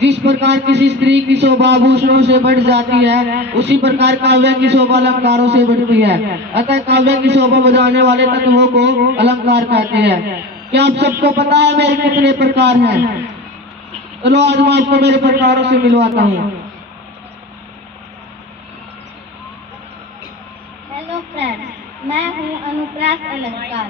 जिस प्रकार किसी स्त्री की शोभा आभूषणों से बढ़ जाती है, उसी प्रकार काव्य की शोभा अलंकारों से बढ़ती है। अतः काव्य की शोभा बढ़ाने वाले तत्वों को अलंकार कहते हैं। क्या आप सबको पता है मेरे कितने प्रकार हैं? चलो आज मैं आपको मेरे प्रकारों से मिलवाता हूँ। हेलो फ्रेंड्स, मैं हूँ अनुप्रास अलंकार।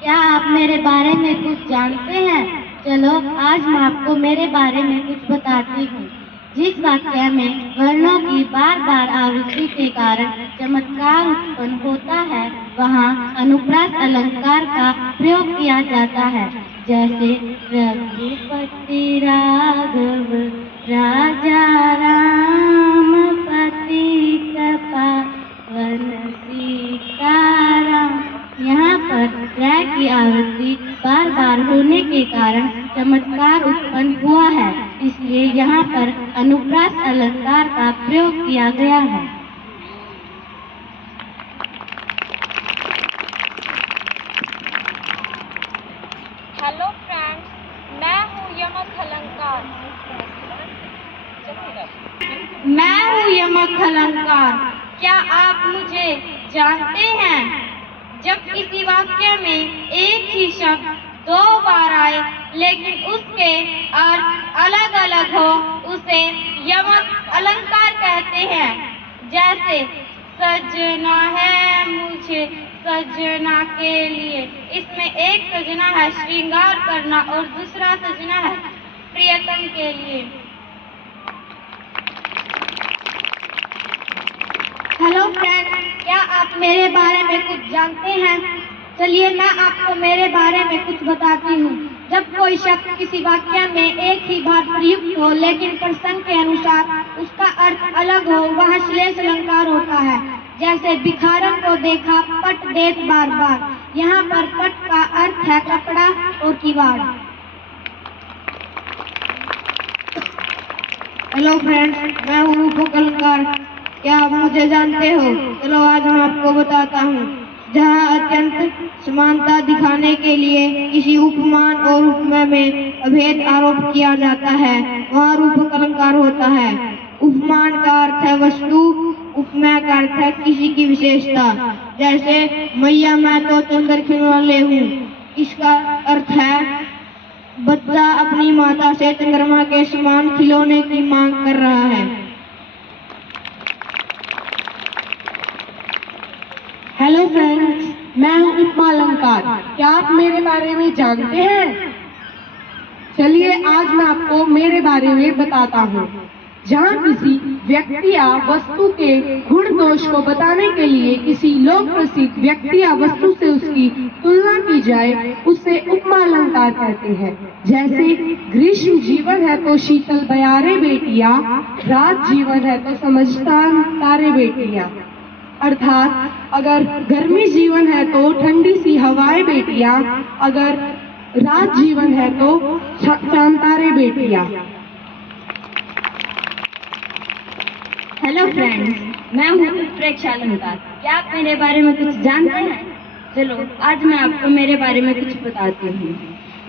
क्या आप मेरे बारे में कुछ जानते हैं? चलो आज मैं आपको मेरे बारे में कुछ बताती हूँ। जिस वाक्य में वर्णों की बार बार आवृत्ति के कारण चमत्कार उत्पन्न होता है, वहाँ अनुप्रास अलंकार का प्रयोग किया जाता है। जैसे रघुपति राघव राजा राम पतित पावन सीताराम। यहाँ पर त्रय की आवृत्ति बार बार होने के कारण चमत्कार उत्पन्न हुआ है, इसलिए यहाँ पर अनुप्रास अलंकार का प्रयोग किया गया है। हेलो फ्रेंड्स, मैं हूँ यमक अलंकार। क्या आप मुझे जानते हैं? जब किसी वाक्य में एक ही शब्द दो बार आए लेकिन उसके अर्थ अलग अलग हो, उसे यमक अलंकार कहते हैं। जैसे सजना है मुझे सजना के लिए, इसमें एक सजना है श्रृंगार करना और दूसरा सजना है प्रियतम के लिए। हेलो फ्रेंड्स, क्या आप मेरे बारे में कुछ जानते हैं? चलिए मैं आपको मेरे बारे में कुछ बताती हूँ। जब कोई शब्द किसी वाक्य में एक ही बार प्रयुक्त हो लेकिन प्रसंग के अनुसार उसका अर्थ अलग हो, वह श्लेष अलंकार होता है। जैसे भिखारन को देखा पट देत बार बार, यहाँ पर पट का अर्थ है कपड़ा और किवाड़। हेलो फ्रेंड्स, मैं हूँ रूपक अलंकार। क्या आप मुझे जानते हो? चलो आज मैं आपको बताता हूँ। जहाँ अत्यंत समानता दिखाने के लिए किसी उपमान और उपमेय में अभेद आरोप किया जाता है, वहाँ रूपक अलंकार होता है। उपमान का अर्थ है वस्तु, उपमेय का अर्थ है किसी की विशेषता। जैसे मैया मैं तो चंद्र खिलौने हूँ, इसका अर्थ है बच्चा अपनी माता से चंद्रमा के समान खिलौने की मांग कर रहा है। हेलो फ्रेंड्स, मैं हूँ उपमा अलंकार। क्या आप मेरे बारे में जानते हैं? चलिए आज मैं आपको मेरे बारे में बताता हूँ। जहाँ किसी व्यक्ति या वस्तु के गुण दोष को बताने के लिए किसी लोक प्रसिद्ध व्यक्ति या वस्तु से उसकी तुलना की जाए, उसे उपमा अलंकार कहते हैं। जैसे ग्रीष्म जीवन है तो शीतल बयारे बेटियां, रात जीवन है तो समझदार तारे बेटियां। अर्थात अगर गर्मी जीवन है तो ठंडी सी हवाएं बेटियां, अगर रात जीवन है तो चांद तारे बेटियां। हेलो फ्रेंड्स, मैं हूँ उत्प्रेक्षा अलंकार। क्या आप मेरे बारे में कुछ जानते हैं? चलो आज मैं आपको मेरे बारे में कुछ बताती हूँ।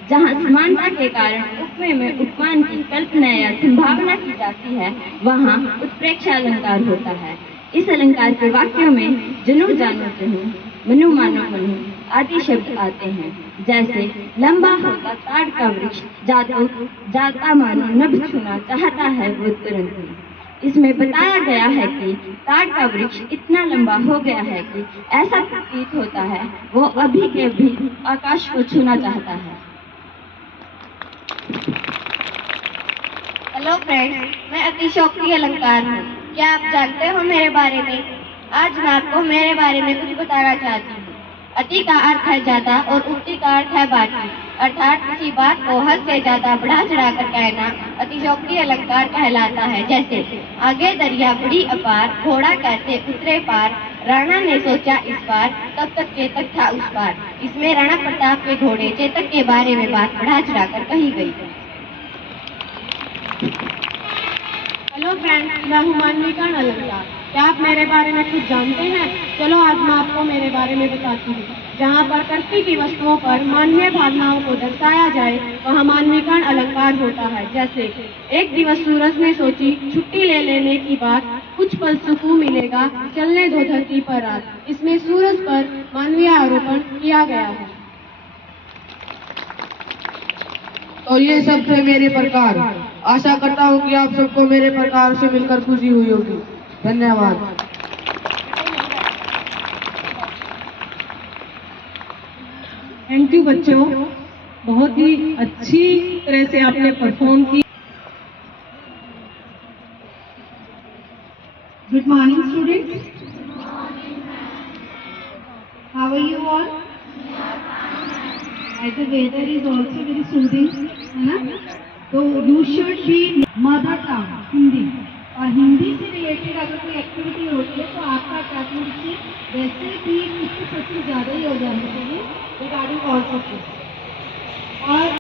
जहाँ समानता के कारण उपमेय में उपमान की कल्पना या संभावना की जाती है, वहाँ उत्प्रेक्षा अलंकार होता है। इस अलंकार के वाक्यों में जनु जानो जनु, मनु मानो मनु आदि शब्द आते हैं। जैसे लंबा होता ताड़ का वृक्ष, जाता मानो नभ छूना चाहता है वो तुरंत ही। इसमें बताया गया है कि ताड़ का वृक्ष इतना लंबा हो गया है कि ऐसा प्रतीत होता है वो अभी के अभी आकाश को छूना चाहता है। हेलो फ्रेंड्स, मैं अतिशयोक्ति अलंकार हूँ। क्या आप जानते हो मेरे बारे में? आज मैं आपको मेरे बारे में कुछ बताना चाहती हूँ। अति का अर्थ है ज्यादा और उक्ति का अर्थ है बाटी, अर्थात किसी बात को हद से ज्यादा बढ़ा चढ़ाकर कहना अतिशयोक्ति अलंकार कहलाता है। जैसे आगे दरिया बड़ी अपार, घोड़ा कैसे उतरे पार, राणा ने सोचा इस बार, तब तक चेतक था उस पार। इसमें राणा प्रताप के घोड़े चेतक के बारे में बात बढ़ा चढ़ाकर कही गई है। हेलो फ्रेंड्स, मैं हूँ मानविका अलंकार। क्या आप मेरे बारे में कुछ जानते हैं? चलो आज मैं आपको मेरे बारे में बताती हूँ। जहाँ प्रकृति की वस्तुओं पर मानवीय भावनाओं को दर्शाया जाए वहाँ मानवीकरण अलंकार होता है। जैसे एक दिवस सूरज ने सोची छुट्टी ले लेने की बात, कुछ पल सुकून मिलेगा, चलने दो धरती पर रात। इसमें सूरज पर मानवीय आरोपण किया गया है। तो ये सब थे मेरे प्रकार। आशा करता हूँ कि आप सबको मेरे प्रकार से मिलकर खुशी हुई होगी। धन्यवाद। थैंक यू बच्चों, बहुत ही अच्छी तरह से आपने परफॉर्म की। Good morning students, how are you all? As the weather is also very soothing, है ना? तो you should be mother tongue Hindi, और हिंदी से रिलेटेड अगर कोई एक्टिविटी होती है तो आपका अटैचमेंट से वैसे भी 50% ज़्यादा ही हो जाना चाहिए रिगार्डिंग ऑल सब्जेक्ट्स। और